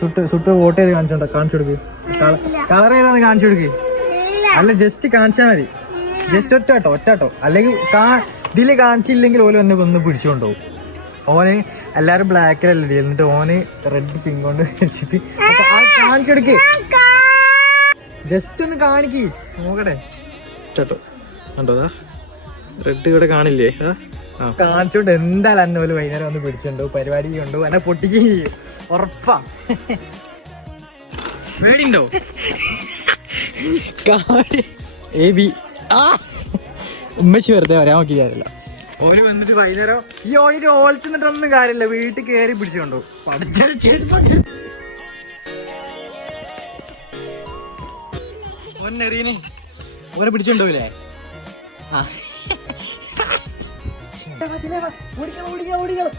സുട്ട് vote ചെയ്ത് കാണിച്ചു കൊടുക്ക്. കളർ ചെയ്താന്ന് കാണിച്ചു കൊടുക്ക്. അല്ല ജസ്റ്റ് കാണിച്ചാൽ മതി. ജസ്റ്റ് ഒറ്റാട്ടോ അല്ലെങ്കിൽ ഇതില് കാണിച്ചില്ലെങ്കിൽ ഓല് ഒന്ന് പിടിച്ചോണ്ടുപോകും. ഓന് എല്ലാരും ബ്ലാക്കിലല്ലേ എന്നിട്ട് ഓന് റെഡ് പിങ്ക് കൊണ്ട് വെച്ചിട്ട് കാണിച്ചു കൊടുക്ക്. ജസ്റ്റ് ഒന്ന് കാണിക്ക് നോക്കട്ടെ. കണ്ടോ റെഡ് ഇവിടെ കാണില്ലേ? കാണിച്ചോണ്ട് എന്തായാലും അന്നെ പോലെ വൈകുന്നേരം വന്ന് പിടിച്ചുണ്ടോ പരിപാടി കൊണ്ടോ എന്നെ പൊട്ടിക്കുകയും ചെയ്യും. ഉറപ്പാ. പേടിയുണ്ടോ? ഉമ്മച്ചി വെറുതെ വരാൻ നോക്കിയാറില്ല. ഓര് വന്നിട്ട് വൈകുന്നേരം ഈ ഓടിട്ട് ഓളിച്ചിട്ടൊന്നും കാര്യമില്ല. വീട്ടിൽ കയറി പിടിച്ചുകൊണ്ടോ ഓനെറീനെ ഓരെ പിടിച്ചോണ്ടോല്ലേ? ആ ഓടിക്കണം